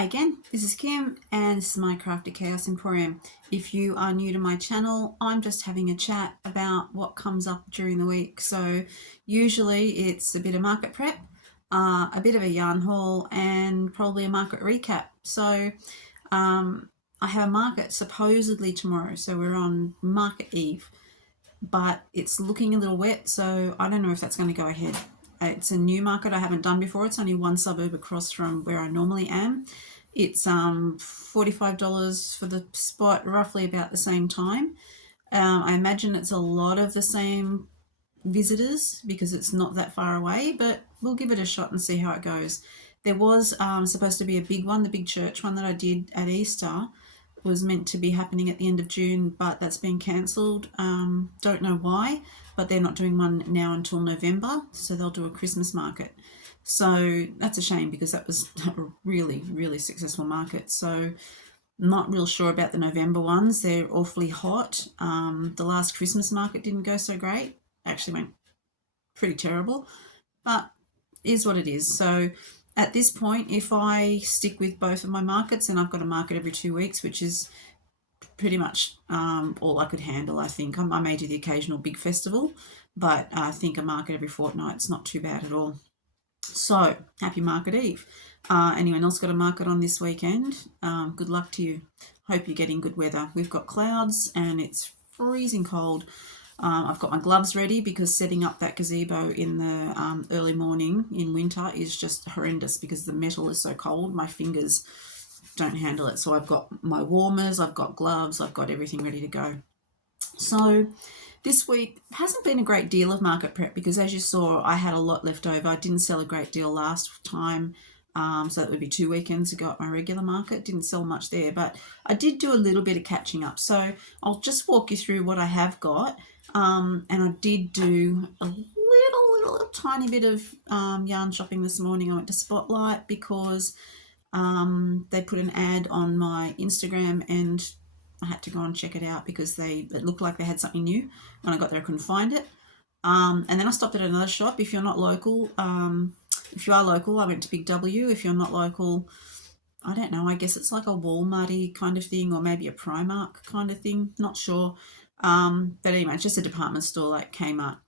Hi again, this is Kim and this is my Crafty Chaos Emporium. If you are new to my channel, I'm just having a chat about what comes up during the week. So usually it's a bit of market prep, a bit of a yarn haul and probably a market recap. So I have a market supposedly tomorrow, so we're on market eve, but it's looking a little wet, so I don't know if that's going to go ahead. It's a new market I haven't done before. It's only one suburb across from where I normally am. It's $45 for the spot, roughly about the same time. I imagine it's a lot of the same visitors because it's not that far away, but we'll give it a shot and see how it goes. There was supposed to be a big one, the big church one that I did at Easter was meant to be happening at the end of June, but that's been cancelled. Don't know why, but they're not doing one now until November, so they'll do a Christmas market. So that's a shame because that was a really, really successful market. So not real sure about the November ones. They're awfully hot. The last Christmas market didn't go so great. Actually went pretty terrible, but is what it is. So at this point, if I stick with both of my markets, and I've got a market every 2 weeks, which is pretty much all I could handle, I think. I may do the occasional big festival, but I think a market every fortnight's not too bad at all. So happy Market Eve. Anyone else got a market on this weekend? Good luck to you. Hope you're getting good weather. We've got clouds and it's freezing cold. I've got my gloves ready because setting up that gazebo in the early morning in winter is just horrendous because the metal is so cold. My fingers don't handle it. So I've got my warmers, I've got gloves, I've got everything ready to go. So this week hasn't been a great deal of market prep because, as you saw, I had a lot left over. I didn't sell a great deal last time. So that would be 2 weekends ago at my regular market. Didn't sell much there, but I did do a little bit of catching up. So I'll just walk you through what I have got. And I did do a little tiny bit of yarn shopping this morning. I went to Spotlight because they put an ad on my Instagram and I had to go and check it out because it looked like they had something new. When I got there, I couldn't find it. And then I stopped at another shop. If you're not local, if you are local, I went to Big W. If you're not local, I don't know, I guess it's like a Walmart-y kind of thing or maybe a Primark kind of thing. Not sure. But anyway, it's just a department store like Kmart.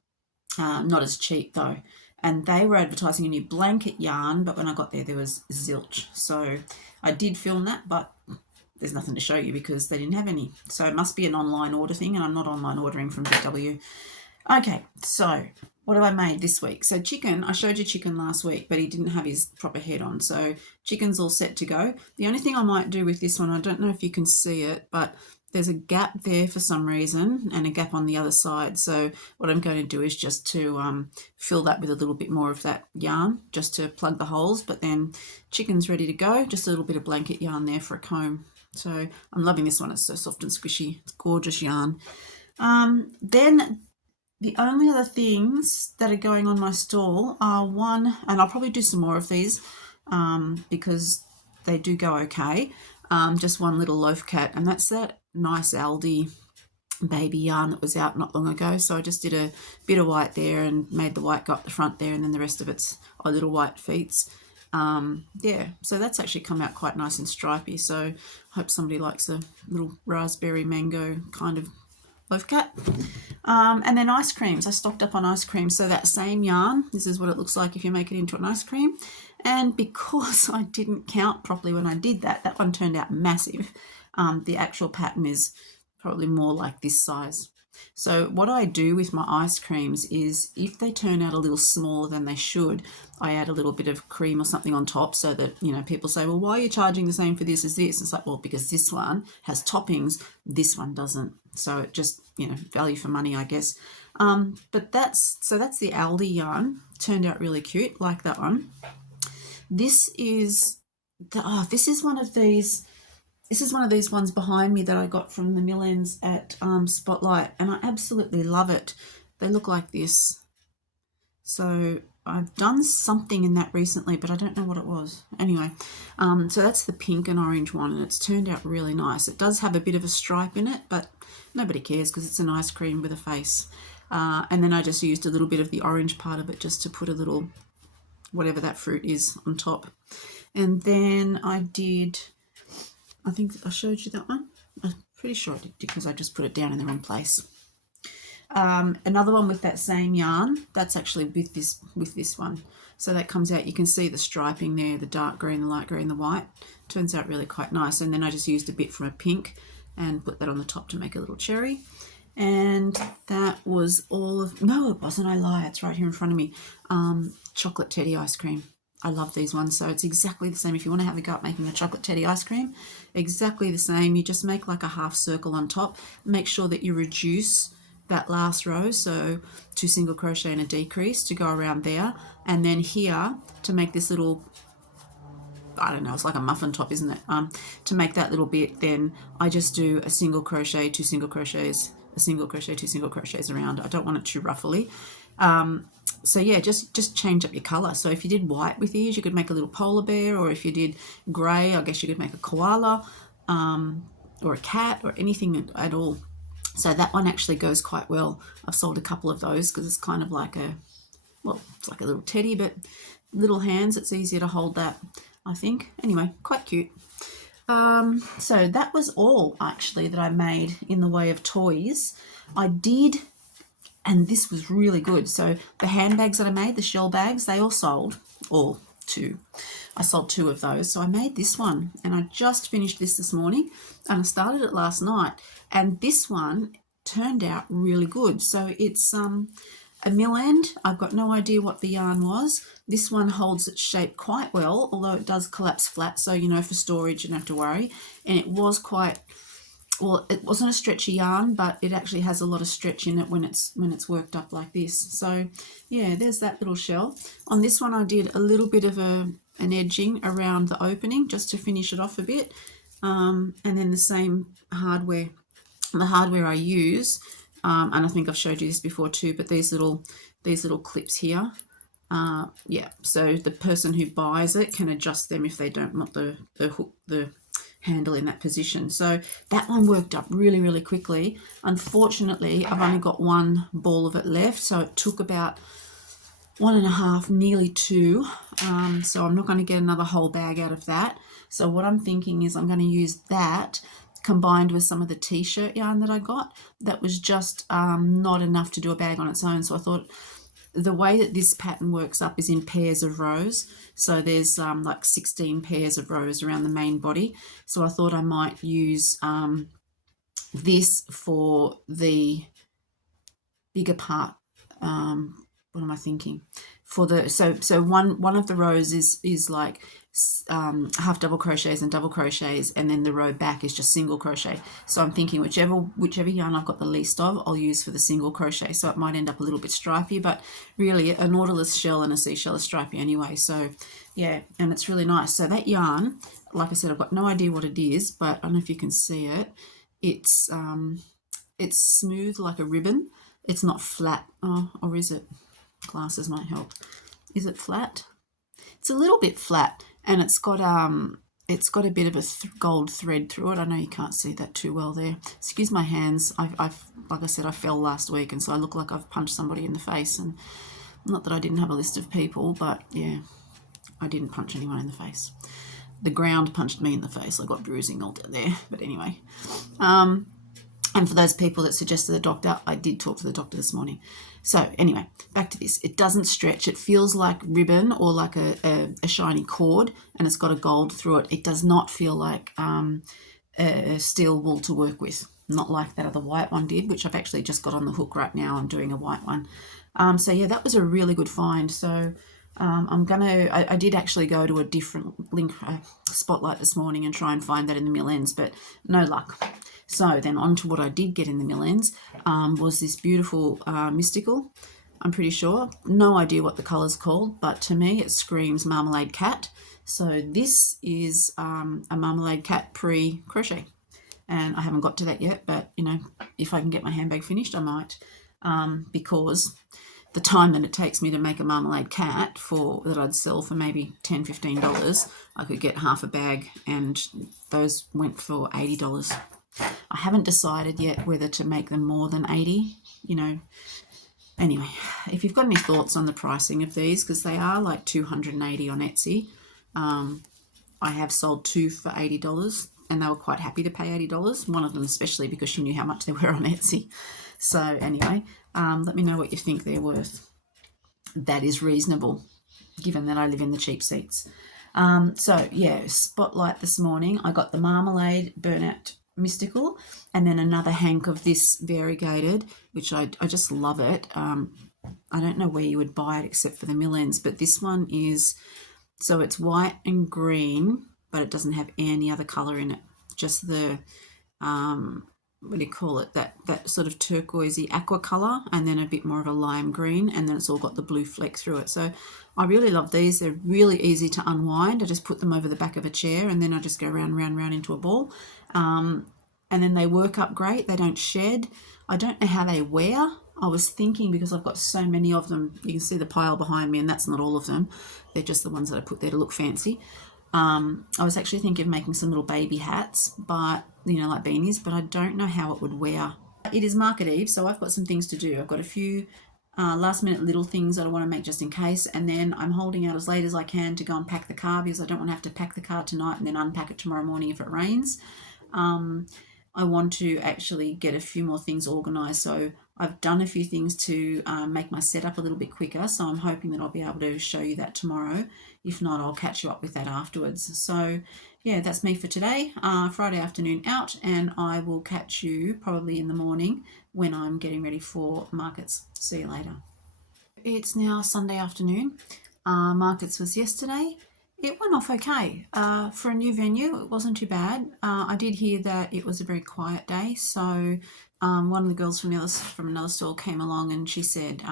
Not as cheap though. And they were advertising a new blanket yarn, but when I got there, there was zilch. So I did film that, but there's nothing to show you because they didn't have any. So it must be an online order thing, and I'm not online ordering from BW. Okay, so what have I made this week? So chicken, I showed you chicken last week, but he didn't have his proper head on. So chicken's all set to go. The only thing I might do with this one, I don't know if you can see it, but there's a gap there for some reason and a gap on the other side. So what I'm going to do is just to fill that with a little bit more of that yarn, just to plug the holes. But then chicken's ready to go. Just a little bit of blanket yarn there for a comb. So I'm loving this one. It's so soft and squishy. It's gorgeous yarn. Then the only other things that are going on my stall are one, and I'll probably do some more of these because they do go okay. Just one little loaf cat, and that's that nice Aldi baby yarn that was out not long ago. So I just did a bit of white there and made the white go up the front there, and then the rest of it's a little white feet. Yeah, so that's actually come out quite nice and stripy. So I hope somebody likes a little raspberry mango kind of loaf cat. And then ice creams. I stocked up on ice cream. So that same yarn, this is what it looks like if you make it into an ice cream. And because I didn't count properly when I did that, that one turned out massive. The actual pattern is probably more like this size. So what I do with my ice creams is if they turn out a little smaller than they should, I add a little bit of cream or something on top so that, you know, people say, well, why are you charging the same for this as this? It's like, well, because this one has toppings, this one doesn't. So it just, you know, value for money, I guess. But that's the Aldi yarn. Turned out really cute, like that one. This is one of these. This is one of these ones behind me that I got from the mill ends at Spotlight, and I absolutely love it. They look like this. So I've done something in that recently, but I don't know what it was. Anyway, so that's the pink and orange one, and it's turned out really nice. It does have a bit of a stripe in it, but nobody cares because it's an ice cream with a face. And then I just used a little bit of the orange part of it just to put a little, whatever that fruit is, on top. And then I think I showed you that one. I'm pretty sure I did because I just put it down in the wrong place. Another one with that same yarn, that's actually with this one. So that comes out, you can see the striping there, the dark green, the light green, the white. Turns out really quite nice. And then I just used a bit from a pink and put that on the top to make a little cherry. And that was all of, no, it wasn't, I lie, it's right here in front of me. Chocolate teddy ice cream. I love these ones. So it's exactly the same. If you want to have a go at making a chocolate teddy ice cream, exactly the same. You just make like a half circle on top. Make sure that you reduce that last row, so 2 single crochet and a decrease to go around there, and then here to make this little, I don't know, it's like a muffin top, isn't it? To make that little bit, then I just do a single crochet, 2 single crochets, a single crochet, 2 single crochets around. I don't want it too ruffly. So yeah, just change up your color. So if you did white with these, you could make a little polar bear, or if you did gray, I guess you could make a koala, or a cat, or anything at all. So that one actually goes quite well. I've sold a couple of those because it's kind of like it's like a little teddy, but little hands, it's easier to hold that, I think. Anyway, quite cute. So that was all actually that I made in the way of toys. I did, and this was really good. So the handbags that I made, the shell bags, they all sold, all 2. I sold 2 of those. So I made this one, and I just finished this morning, and I started it last night, and this one turned out really good. So it's a mill end. I've got no idea what the yarn was. This one holds its shape quite well, although it does collapse flat, so for storage you don't have to worry. And it was quite, well, it wasn't a stretchy yarn, but it actually has a lot of stretch in it when it's worked up like this. So yeah, there's that little shell. On this one I did a little bit of an edging around the opening just to finish it off a bit, and then the same hardware, the hardware I use, and I think I've showed you this before too, but these little clips here, yeah, so the person who buys it can adjust them if they don't want the hook, the handle in that position. So that one worked up really quickly. Unfortunately, I've only got 1 ball of it left, so it took about 1.5, nearly 2. So I'm not going to get another whole bag out of that. So what I'm thinking is I'm going to use that combined with some of the t-shirt yarn that I got. That was just not enough to do a bag on its own. So I thought the way that this pattern works up is in pairs of rows. So there's like 16 pairs of rows around the main body. So I thought I might use this for the bigger part. What am I thinking? For the so one of the rows is like half double crochets and double crochets, and then the row back is just single crochet. So I'm thinking whichever yarn I've got the least of, I'll use for the single crochet. So it might end up a little bit stripy, but really a nautilus shell and a seashell is stripy anyway. So yeah, and it's really nice. So that yarn, like I said, I've got no idea what it is, but I don't know if you can see it. It's smooth like a ribbon. It's not flat. Oh, or is it? Glasses might help. Is it flat? It's a little bit flat, and it's got a bit of a gold thread through it. I know you can't see that too well there. Excuse my hands. I've like I said, I fell last week, and so I look like I've punched somebody in the face. And not that I didn't have a list of people, but yeah, I didn't punch anyone in the face. The ground punched me in the face. I got bruising all down there. But anyway, and for those people that suggested the doctor, I did talk to the doctor this morning. So anyway, back to this. It doesn't stretch. It feels like ribbon or like a shiny cord, and it's got a gold through it. It does not feel like steel wool to work with. Not like that other white one did, which I've actually just got on the hook right now. I'm doing a white one. So yeah, that was a really good find. So I did actually go to a different link spotlight this morning and try and find that in the mill ends, but no luck. So then on to what I did get in the mill ends was this beautiful mystical. I'm pretty sure. No idea what the colour's called, but to me it screams marmalade cat. So this is a marmalade cat pre-crochet. And I haven't got to that yet, but if I can get my handbag finished, I might, because the time that it takes me to make a marmalade cat that I'd sell for maybe $10, $15, I could get half a bag, and those went for $80. I haven't decided yet whether to make them more than 80, Anyway, if you've got any thoughts on the pricing of these, because they are like $280 on Etsy, I have sold 2 for $80, and they were quite happy to pay $80. One of them especially because she knew how much they were on Etsy. So anyway, let me know what you think they're worth. That is reasonable, given that I live in the cheap seats. So yeah, Spotlight this morning. I got the Marmalade Burnout Mystical, and then another hank of this variegated, which I just love it. I don't know where you would buy it except for the Millens, but this one is, so it's white and green, but it doesn't have any other colour in it. Just the, what do you call it, that sort of turquoisey aqua colour, and then a bit more of a lime green, and then it's all got the blue fleck through it. So I really love these. They're really easy to unwind. I just put them over the back of a chair, and then I just go round into a ball. And then they work up great. They don't shed. I don't know how they wear. I was thinking, because I've got so many of them, you can see the pile behind me, and that's not all of them. They're just the ones that I put there to look fancy. I was actually thinking of making some little baby hats, but like beanies, but I don't know how it would wear. It is Market Eve, so I've got some things to do. I've got a few last minute little things that I want to make just in case, and then I'm holding out as late as I can to go and pack the car, because I don't want to have to pack the car tonight and then unpack it tomorrow morning if it rains. I want to actually get a few more things organised, so I've done a few things to make my setup a little bit quicker, so I'm hoping that I'll be able to show you that tomorrow. If not, I'll catch you up with that afterwards. So yeah, that's me for today, Friday afternoon out, and I will catch you probably in the morning when I'm getting ready for markets. See you later. It's now Sunday afternoon. Markets was yesterday. It went off okay. For a new venue, it wasn't too bad. I did hear that it was a very quiet day, so one of the girls from another stall came along, and she said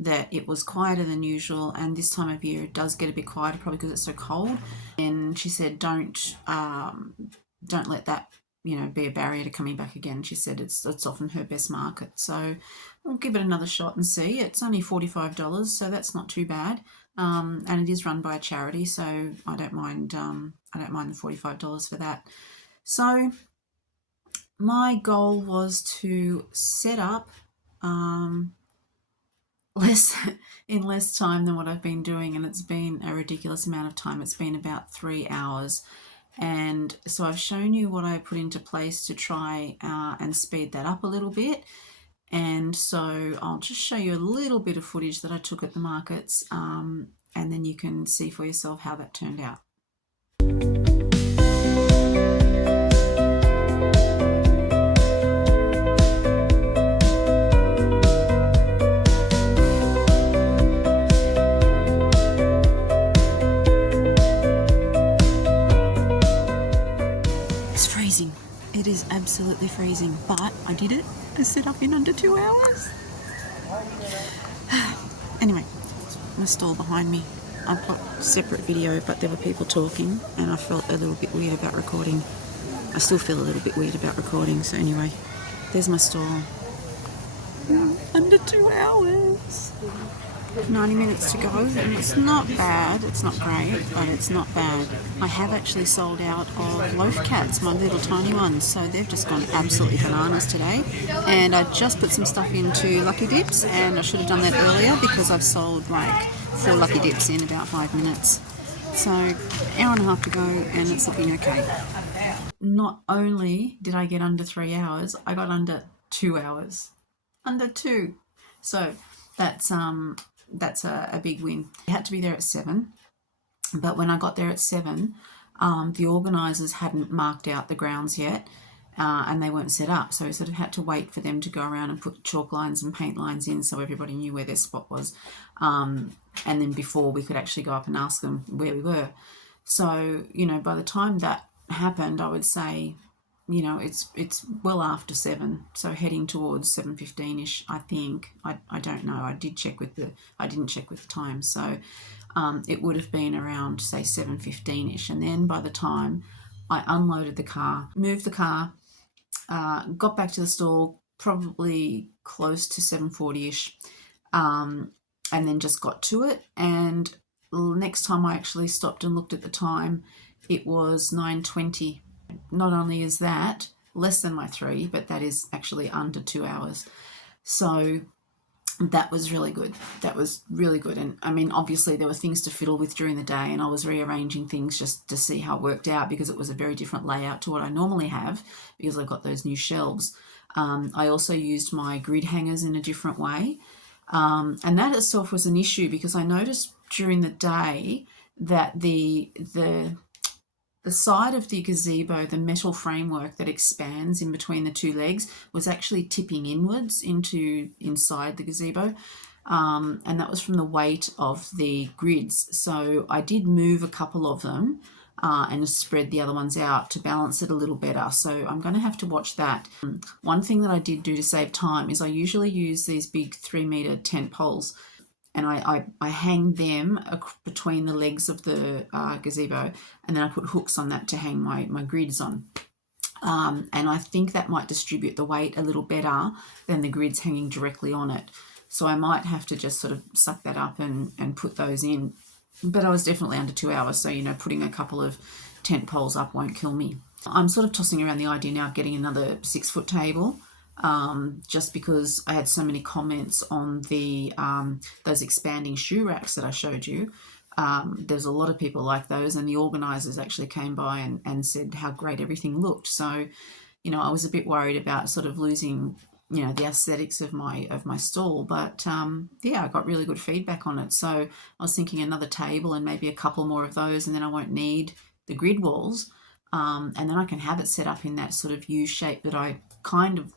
that it was quieter than usual, and this time of year it does get a bit quieter, probably because it's so cold. And she said don't let that be a barrier to coming back again. She said it's often her best market, so we'll give it another shot and see. It's only $45, so that's not too bad. And it is run by a charity, so I don't mind the $45 for that. So my goal was to set up in less time than what I've been doing, and it's been a ridiculous amount of time. It's been about 3 hours, and so I've shown you what I put into place to try and speed that up a little bit. And so I'll just show you a little bit of footage that I took at the markets, and then you can see for yourself how that turned out. It's freezing. It is absolutely freezing, but I did it. I set up in under 2 hours. Anyway, my stall behind me. I've got separate video, but there were people talking, and I felt a little bit weird about recording. I still feel a little bit weird about recording, so anyway, there's my stall. Under 2 hours. 90 minutes to go, and it's not bad. It's not great, but it's not bad. I have actually sold out of loaf cats, my little tiny ones, so they've just gone absolutely bananas today. And I just put some stuff into Lucky Dips, and I should have done that earlier because I've sold like 4 Lucky Dips in about 5 minutes. So hour and a half to go, and it's looking okay. Not only did I get under 3 hours, I got under 2 hours. Under 2. So that's a big win. I had to be there at 7, but when I got there at 7, the organisers hadn't marked out the grounds yet, and they weren't set up, so we sort of had to wait for them to go around and put chalk lines and paint lines in so everybody knew where their spot was, and then before we could actually go up and ask them where we were. So by the time that happened, I would say it's well after 7, so heading towards 7:15ish, I think. I don't know. I didn't check with the time, so it would have been around, say, 7:15ish. And then by the time I unloaded the car, moved the car, got back to the stall, probably close to 7:40ish, and then just got to it. And next time I actually stopped and looked at the time, it was 9:20. Not only is that less than my 3, but that is actually under 2 hours. So that was really good. That was really good. And I mean, obviously, there were things to fiddle with during the day, and I was rearranging things just to see how it worked out because it was a very different layout to what I normally have because I've got those new shelves. I also used my grid hangers in a different way. And that itself was an issue because I noticed during the day that the side of the gazebo, the metal framework that expands in between the two legs, was actually tipping inwards into inside the gazebo. And that was from the weight of the grids. So I did move a couple of them and spread the other ones out to balance it a little better. So I'm going to have to watch that. One thing that I did do to save time is I usually use these big 3 meter tent poles, and I hang them between the legs of the gazebo, and then I put hooks on that to hang my grids on. And I think that might distribute the weight a little better than the grids hanging directly on it. So I might have to just sort of suck that up and put those in. But I was definitely under 2 hours, so, putting a couple of tent poles up won't kill me. I'm sort of tossing around the idea now of getting another 6-foot table, just because I had so many comments on the those expanding shoe racks that I showed you. There's a lot of people like those, and the organisers actually came by and said how great everything looked. So, I was a bit worried about sort of losing, the aesthetics of my stall, but yeah, I got really good feedback on it. So I was thinking another table and maybe a couple more of those, and then I won't need the grid walls, and then I can have it set up in that sort of U shape that I kind of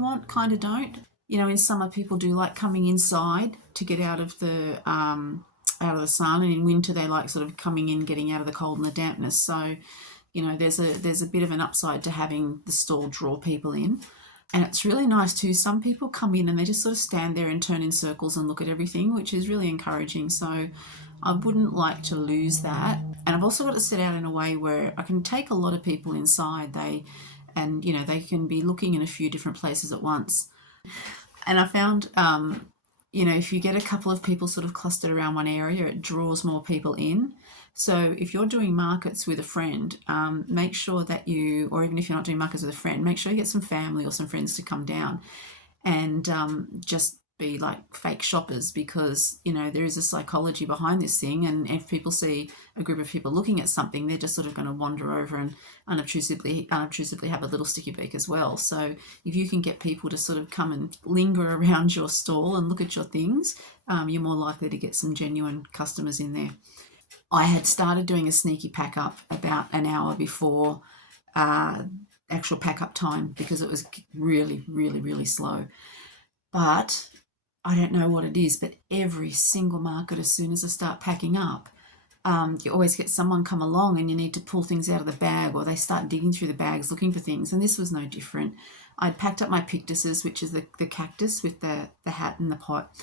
want, kind of don't. In summer people do like coming inside to get out of the sun, and in winter they like sort of coming in, getting out of the cold and the dampness. So, there's a bit of an upside to having the stall draw people in. And it's really nice too. Some people come in and they just sort of stand there and turn in circles and look at everything, which is really encouraging. So I wouldn't like to lose that. And I've also got it set out in a way where I can take a lot of people inside. They can be looking in a few different places at once. And I found, if you get a couple of people sort of clustered around one area, it draws more people in. So if you're doing markets with a friend, make sure that or even if you're not doing markets with a friend, make sure you get some family or some friends to come down and just be like fake shoppers, because there is a psychology behind this thing, and if people see a group of people looking at something, they're just sort of going to wander over and unobtrusively have a little sticky beak as well. So if you can get people to sort of come and linger around your stall and look at your things, you're more likely to get some genuine customers in there. I had started doing a sneaky pack up about an hour before actual pack up time because it was really, really, really slow. But I don't know what it is, but every single market, as soon as I start packing up, you always get someone come along and you need to pull things out of the bag, or they start digging through the bags looking for things. And this was no different. I'd packed up my pictuses, which is the cactus with the hat and the pot.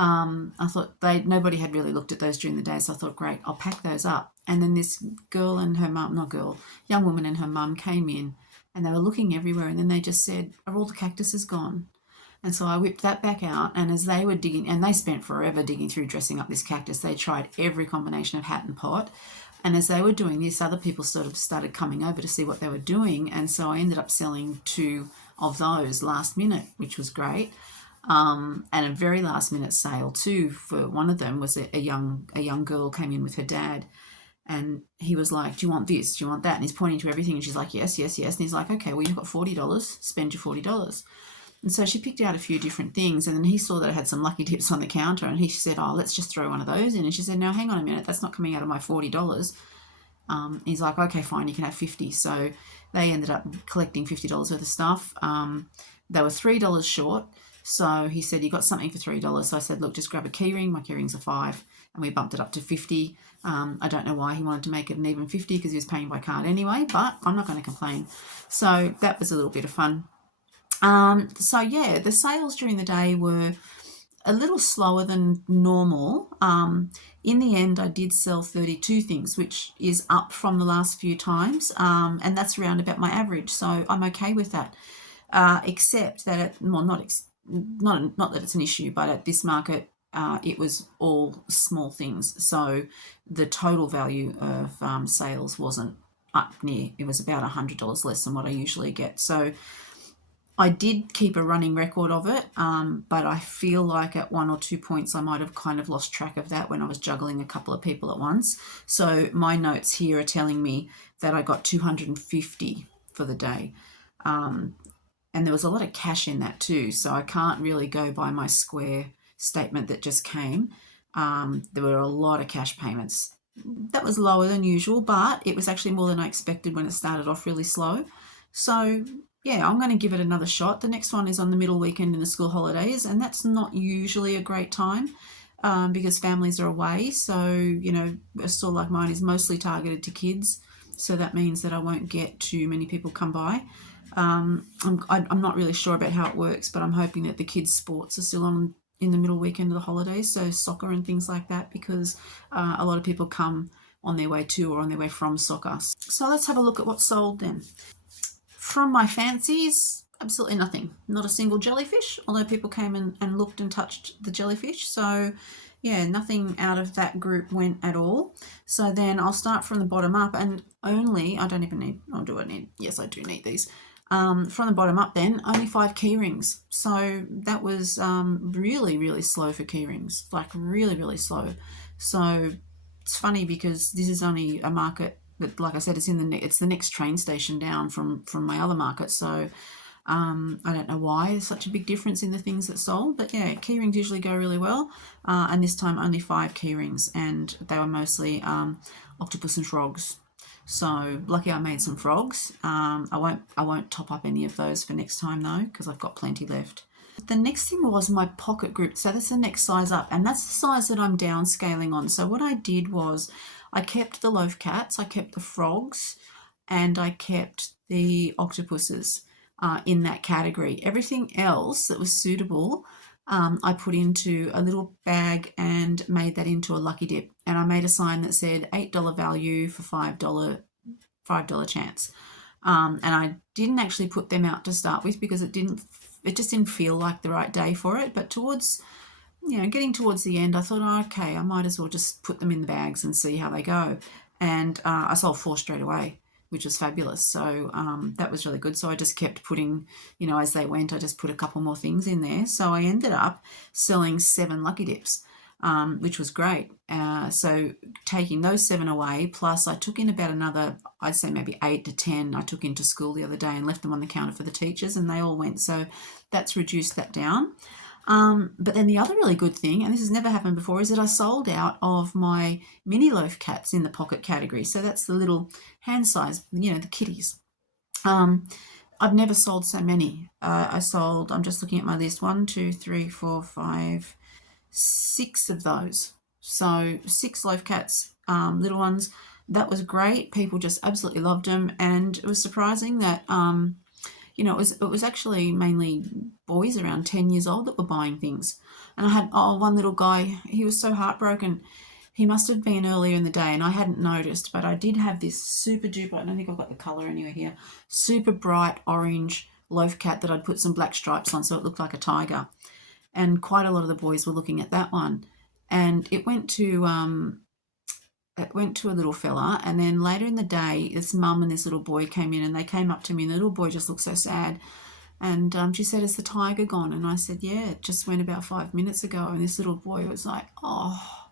I thought nobody had really looked at those during the day, so I thought, great, I'll pack those up. And then this girl and her mum, young woman and her mum came in, and they were looking everywhere, and then they just said, are all the cactuses gone? And so I whipped that back out, and as they were digging, and they spent forever digging through dressing up this cactus, they tried every combination of hat and pot. And as they were doing this, other people sort of started coming over to see what they were doing, and so I ended up selling 2 of those last minute, which was great. And a very last minute sale too for one of them was a young girl came in with her dad, and he was like, do you want this, do you want that? And he's pointing to everything, and she's like, yes, yes, yes. And he's like, okay, well, you've got $40, spend your $40. And so she picked out a few different things, and then he saw that I had some lucky tips on the counter, and he said, oh, let's just throw one of those in. And she said, no, hang on a minute, that's not coming out of my $40. He's like, okay, fine, you can have 50. So they ended up collecting $50 worth of stuff. They were $3 short. So he said, you got something for $3. So I said, look, just grab a keyring. My keyrings are $5. And we bumped it up to 50. I don't know why he wanted to make it an even 50, because he was paying by card anyway, but I'm not going to complain. So that was a little bit of fun. So yeah, the sales during the day were a little slower than normal. In the end, I did sell 32 things, which is up from the last few times. And that's around about my average. So I'm okay with that. Except that not that it's an issue, but at this market, it was all small things. So the total value of sales wasn't up near. It was about $100 less than what I usually get. So I did keep a running record of it, but I feel like at 1 or 2 points I might have kind of lost track of that when I was juggling a couple of people at once. So my notes here are telling me that I got 250 for the day. And there was a lot of cash in that too, so I can't really go by my square statement that just came. There were a lot of cash payments. That was lower than usual, but it was actually more than I expected when it started off really slow. So yeah, I'm going to give it another shot. The next one is on the middle weekend in the school holidays, and that's not usually a great time because families are away. So, you know, a store like mine is mostly targeted to kids. So that means that I won't get too many people come by. I'm not really sure about how it works, but I'm hoping that the kids' sports are still on in the middle weekend of the holidays, so soccer and things like that, because a lot of people come on their way to or on their way from soccer. So let's have a look at what's sold then. From my fancies, absolutely nothing. Not a single jellyfish, although people came and looked and touched the jellyfish. So yeah, nothing out of that group went at all. So then I'll start from the bottom up, and only, I don't even need, oh, do I need? Yes, I do need these. From the bottom up then, only 5 key rings. So that was really, really slow for key rings, like really, really slow. So it's funny because this is only a market that, like I said, it's the next train station down from my other market. So I don't know why there's such a big difference in the things that sold, but yeah, key rings usually go really well. And this time only 5 key rings, and they were mostly octopus and frogs. So lucky I made some frogs. I won't top up any of those for next time though, because I've got plenty left. The next thing was my pocket group. So that's the next size up, and that's the size that I'm downscaling on. So what I did was I kept the loaf cats, I kept the frogs, and I kept the octopuses in that category. Everything else that was suitable, I put into a little bag and made that into a lucky dip. And I made a sign that said $8 value for $5 chance. And I didn't actually put them out to start with because it just didn't feel like the right day for it. But getting towards the end, I thought, oh, okay, I might as well just put them in the bags and see how they go. And I sold 4 straight away, which was fabulous. So that was really good. So I just kept putting, as they went, I just put a couple more things in there. So I ended up selling 7 lucky dips, which was great. So taking those 7 away, plus I took in about another, I'd say maybe 8 to 10 I took into school the other day and left them on the counter for the teachers, and they all went. So that's reduced that down. But then the other really good thing, and this has never happened before, is that I sold out of my mini loaf cats in the pocket category. So that's the little hand size, the kitties. I've never sold so many. I'm just looking at my list, 1, 2, 3, 4, 5, 6 of those. So 6 loaf cats, little ones. That was great. People just absolutely loved them, and it was surprising that it was actually mainly boys around 10 years old that were buying things. And I had one little guy, he was so heartbroken. He must have been earlier in the day and I hadn't noticed, but I did have this super duper, I don't think I've got the colour anywhere here, super bright orange loaf cat that I'd put some black stripes on so it looked like a tiger. And quite a lot of the boys were looking at that one. And it went to a little fella, and then later in the day this mum and this little boy came in, and they came up to me, and the little boy just looked so sad, and she said, "Is the tiger gone?" And I said, "Yeah, it just went about 5 minutes ago." And this little boy was like, "Oh."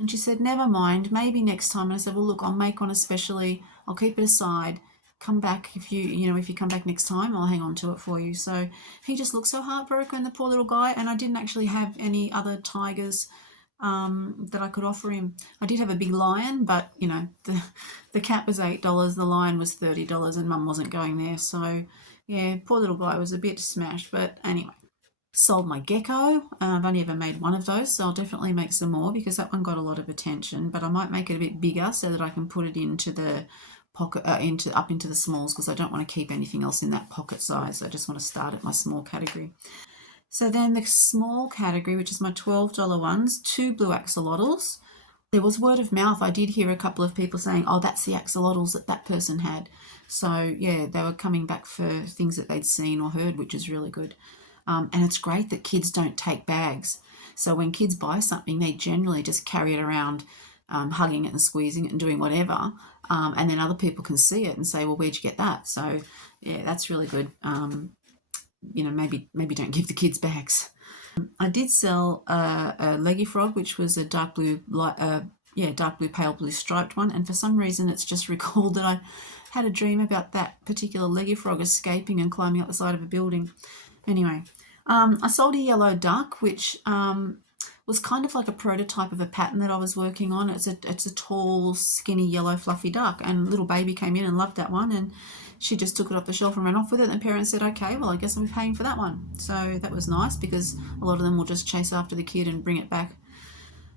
And she said, "Never mind, maybe next time." And I said, "Well, look, I'll make one especially, I'll keep it aside, come back if you come back next time, I'll hang on to it for you." So he just looked so heartbroken, the poor little guy, and I didn't actually have any other tigers that I could offer him. I did have a big lion, but the cat was $8, the lion was $30, and Mum wasn't going there. So yeah, poor little guy was a bit smashed, but anyway. Sold my gecko. I've only ever made one of those, so I'll definitely make some more because that one got a lot of attention. But I might make it a bit bigger so that I can put it into the pocket, into the smalls, because I don't want to keep anything else in that pocket size. I just want to start at my small category. So then the small category, which is my $12 ones, 2 blue axolotls. There was word of mouth. I did hear a couple of people saying, "Oh, that's the axolotls that person had." So yeah, they were coming back for things that they'd seen or heard, which is really good. And it's great that kids don't take bags. So when kids buy something, they generally just carry it around, hugging it and squeezing it and doing whatever. And then other people can see it and say, "Well, where'd you get that?" So yeah, that's really good. maybe don't give the kids bags. I did sell a leggy frog, which was a dark blue, dark blue, pale blue striped one. And for some reason, it's just recalled that I had a dream about that particular leggy frog escaping and climbing up the side of a building. Anyway, I sold a yellow duck, which was kind of like a prototype of a pattern that I was working on. It's a tall, skinny, yellow, fluffy duck, and little baby came in and loved that one, and she just took it off the shelf and ran off with it. And the parents said, okay, well, I guess I'm paying for that one. So that was nice, because a lot of them will just chase after the kid and bring it back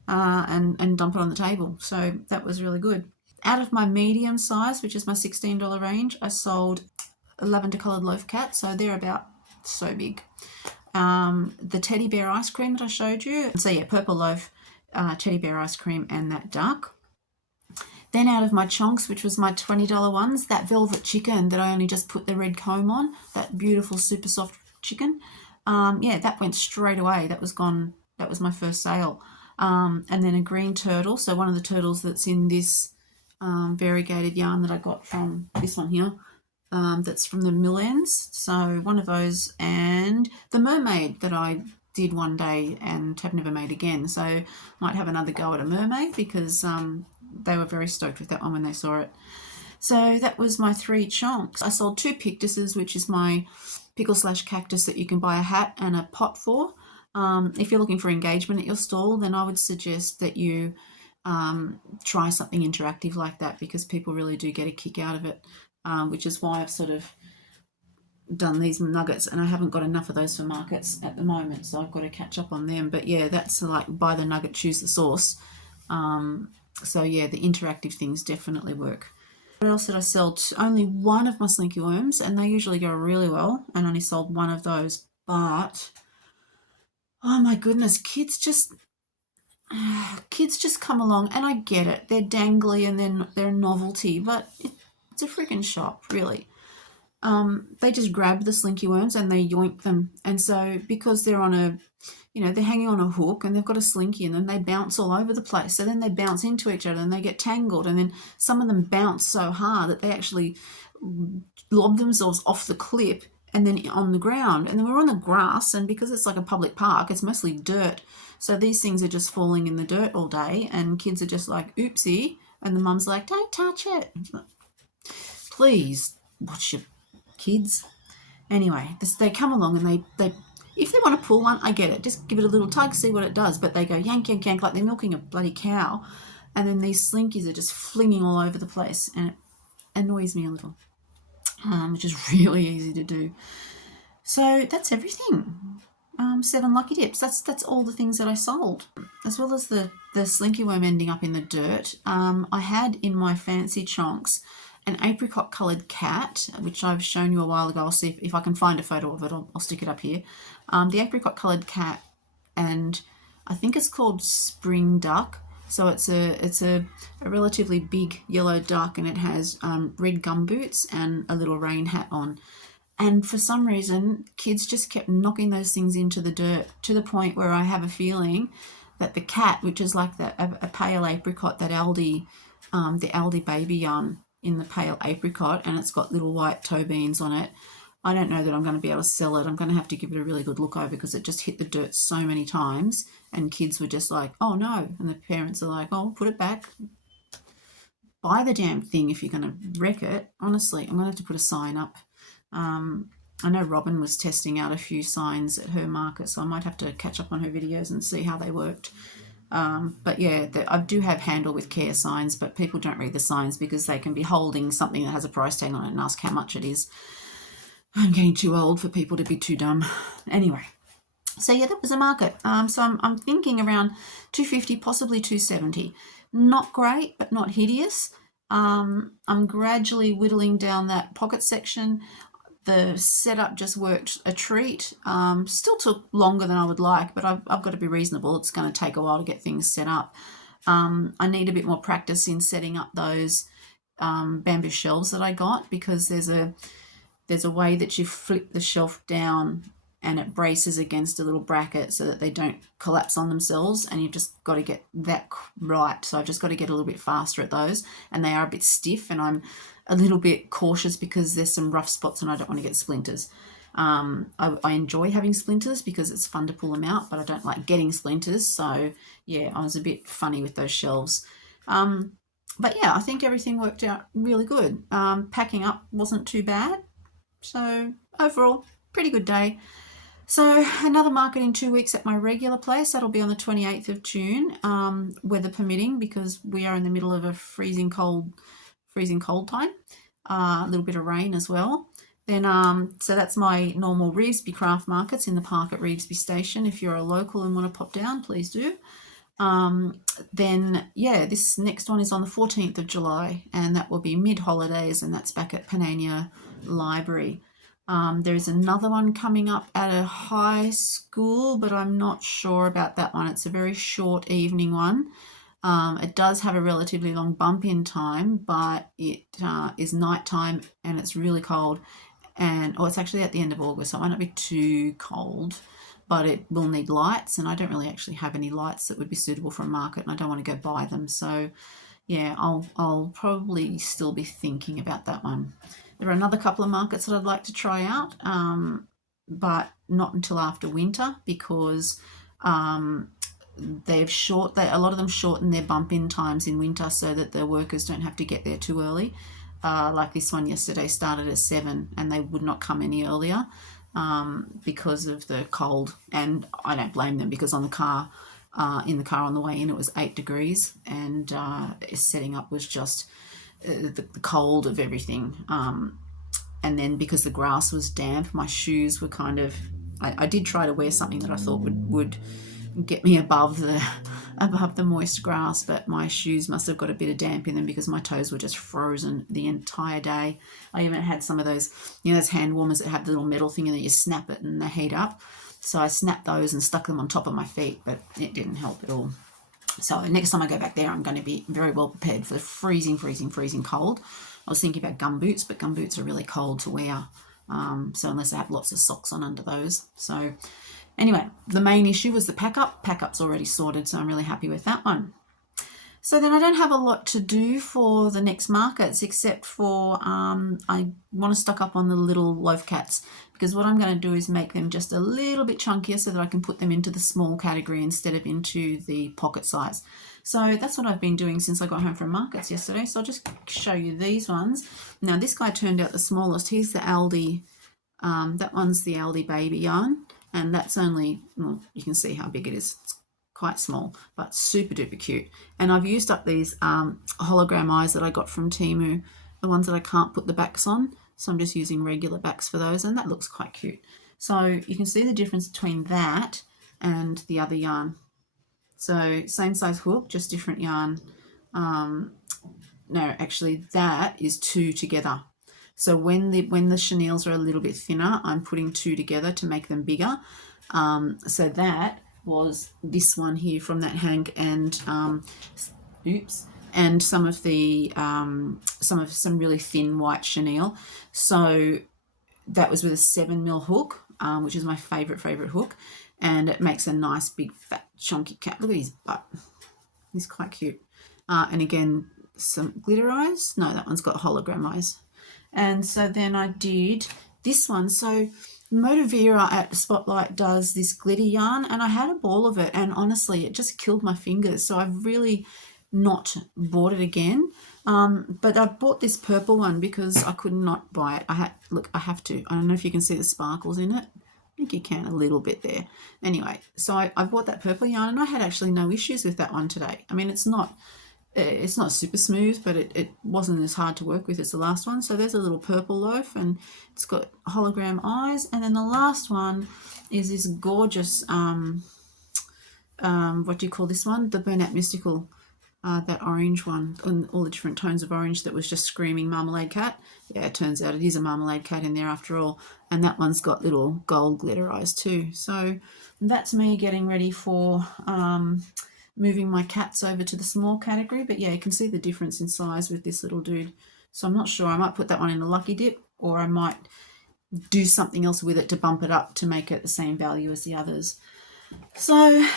and dump it on the table. So that was really good. Out of my medium size, which is my $16 range, I sold a lavender coloured loaf cat. So they're about so big. The teddy bear ice cream that I showed you. So yeah, purple loaf, teddy bear ice cream, and that duck. Then out of my chonks, which was my $20 ones, that velvet chicken that I only just put the red comb on, that beautiful super soft chicken, that went straight away. That was gone. That was my first sale. And then a green turtle, so one of the turtles that's in this variegated yarn that I got from this one here, that's from the mill ends. So one of those, and the mermaid that I did one day and have never made again. So might have another go at a mermaid, because they were very stoked with that one when they saw it. So that was my 3 chunks. I sold 2 pictuses, which is my pickle / cactus that you can buy a hat and a pot for. If you're looking for engagement at your stall, then I would suggest that you try something interactive like that, because people really do get a kick out of it, which is why I've sort of done these nuggets, and I haven't got enough of those for markets at the moment, so I've got to catch up on them. But yeah, that's like buy the nugget, choose the sauce. So yeah, the interactive things definitely work. What else did I sell? Only one of my slinky worms, and they usually go really well, and only sold one of those. But oh my goodness, kids just come along, and I get it. They're dangly and then they're a novelty, but it's a freaking shop, really. They just grab the slinky worms and they yoink them. And so because they're on they're hanging on a hook and they've got a slinky in them, they bounce all over the place. So then they bounce into each other and they get tangled. And then some of them bounce so hard that they actually lob themselves off the clip and then on the ground. And then we're on the grass, and because it's like a public park, it's mostly dirt. So these things are just falling in the dirt all day, and kids are just like, oopsie. And the mum's like, don't touch it. Please watch your kids. Anyway, they come along and they if they want to pull one, I get it. Just give it a little tug, see what it does. But they go yank, yank, yank like they're milking a bloody cow. And then these slinkies are just flinging all over the place, and it annoys me a little, which is really easy to do. So that's everything. 7 lucky dips. That's all the things that I sold, as well as the slinky worm ending up in the dirt. I had in my fancy chonks an apricot coloured cat, which I've shown you a while ago. I'll see if I can find a photo of it. I'll stick it up here. The apricot coloured cat, and I think it's called spring duck. So it's a relatively big yellow duck, and it has red gumboots and a little rain hat on. And for some reason, kids just kept knocking those things into the dirt, to the point where I have a feeling that the cat, which is like a pale apricot, that Aldi, the Aldi baby yarn in the pale apricot, and it's got little white toe beans on it. I don't know that I'm going to be able to sell it. I'm going to have to give it a really good look over, because it just hit the dirt so many times, and kids were just like, oh no. And the parents are like, oh, put it back. Buy the damn thing if you're going to wreck it. Honestly, I'm going to have to put a sign up. I know Robin was testing out a few signs at her market, so I might have to catch up on her videos and see how they worked. But yeah, I do have handle with care signs, but people don't read the signs because they can be holding something that has a price tag on it and ask how much it is. I'm getting too old for people to be too dumb. Anyway, so yeah, that was a market. So I'm thinking around 250, possibly 270. Not great, but not hideous. I'm gradually whittling down that pocket section. The setup just worked a treat. Still took longer than I would like, but I've got to be reasonable. It's going to take a while to get things set up. I need a bit more practice in setting up those bamboo shelves that I got, because there's a way that you flip the shelf down and it braces against a little bracket so that they don't collapse on themselves, and you've just got to get that right. So I've just got to get a little bit faster at those, and they are a bit stiff, and I'm a little bit cautious because there's some rough spots and I don't want to get splinters. I enjoy having splinters because it's fun to pull them out, but I don't like getting splinters. So yeah, I was a bit funny with those shelves. But yeah, I think everything worked out really good. Packing up wasn't too bad. So overall, pretty good day. So another market in 2 weeks at my regular place. That'll be on the 28th of June, weather permitting, because we are in the middle of a freezing cold time. A little bit of rain as well. Then, so that's my normal Revesby craft markets in the park at Revesby Station. If you're a local and want to pop down, please do. Then, yeah, this next one is on the 14th of July, and that will be mid-holidays, and that's back at Panania Library. There's another one coming up at a high school, but I'm not sure about that one. It's a very short evening one. It does have a relatively long bump in time, but it is nighttime and it's really cold. And it's actually at the end of August, so it might not be too cold, but it will need lights. And I don't really actually have any lights that would be suitable for a market, and I don't want to go buy them. So yeah, I'll probably still be thinking about that one. There are another couple of markets that I'd like to try out, but not until after winter, because a lot of them shorten their bump in times in winter so that the workers don't have to get there too early. Like this one yesterday started at 7 and they would not come any earlier because of the cold, and I don't blame them, because in the car on the way in it was 8 degrees, and setting up was just the cold of everything. And then because the grass was damp, my shoes were kind of, I did try to wear something that I thought would get me above the moist grass, but my shoes must have got a bit of damp in them because my toes were just frozen the entire day. I even had some of those, those hand warmers that have the little metal thing and then you snap it and they heat up. So I snapped those and stuck them on top of my feet, but it didn't help at all. So next time I go back there, I'm going to be very well prepared for the freezing cold. I was thinking about gum boots, but gum boots are really cold to wear. So unless I have lots of socks on under those. So anyway, the main issue was the pack up. Pack up's already sorted, so I'm really happy with that one. So then I don't have a lot to do for the next markets, except for I want to stock up on the little loaf cats, because what I'm going to do is make them just a little bit chunkier so that I can put them into the small category instead of into the pocket size. So that's what I've been doing since I got home from markets yesterday. So I'll just show you these ones. Now this guy turned out the smallest. Here's the Aldi. That one's the Aldi baby yarn, and that's only, well, you can see how big it is. It's quite small, but super duper cute. And I've used up these hologram eyes that I got from Temu, the ones that I can't put the backs on. So I'm just using regular backs for those, and that looks quite cute. So you can see the difference between that and the other yarn. So same size hook, just different yarn. No, actually that is 2 together. So when the chenilles are a little bit thinner, I'm putting 2 together to make them bigger. So that was this one here from that Hank, and and some of some really thin white chenille. So that was with a 7mm hook, which is my favorite hook, and it makes a nice big fat chunky cat. Look at his butt. He's quite cute. And again, some glitter eyes. No, that one's got hologram eyes. And so then I did this one. So Motivera at Spotlight does this glitter yarn, and I had a ball of it, and honestly it just killed my fingers, so I've really not bought it again. But I bought this purple one because I could not buy it. I have to. I don't know if you can see the sparkles in it. I think you can a little bit there. Anyway, so I bought that purple yarn, and I had actually no issues with that one today. I mean, it's not super smooth, but it wasn't as hard to work with as the last one. So there's a little purple loaf, and it's got hologram eyes. And then the last one is this gorgeous, what do you call this one? The Burnout Mystical, that orange one, and all the different tones of orange that was just screaming marmalade cat. Yeah, it turns out it is a marmalade cat in there after all. And that one's got little gold glitter eyes too. So that's me getting ready for moving my cats over to the small category. But yeah, you can see the difference in size with this little dude. So I'm not sure. I might put that one in a lucky dip, or I might do something else with it to bump it up to make it the same value as the others. So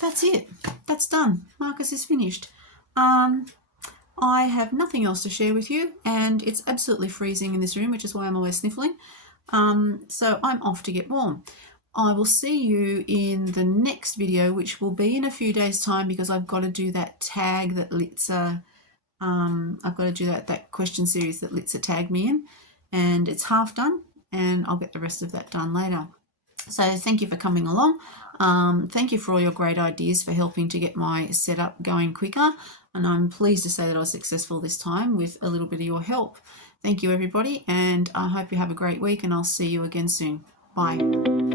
that's it. That's done. Marcus is finished. I have nothing else to share with you, and it's absolutely freezing in this room, which is why I'm always sniffling. So I'm off to get warm. I will see you in the next video, which will be in a few days' time, because I've got to do that tag that Litza, I've got to do that question series that Litza tagged me in, and it's half done, and I'll get the rest of that done later. So thank you for coming along. Thank you for all your great ideas for helping to get my setup going quicker. And I'm pleased to say that I was successful this time with a little bit of your help. Thank you, everybody, and I hope you have a great week, and I'll see you again soon. Bye.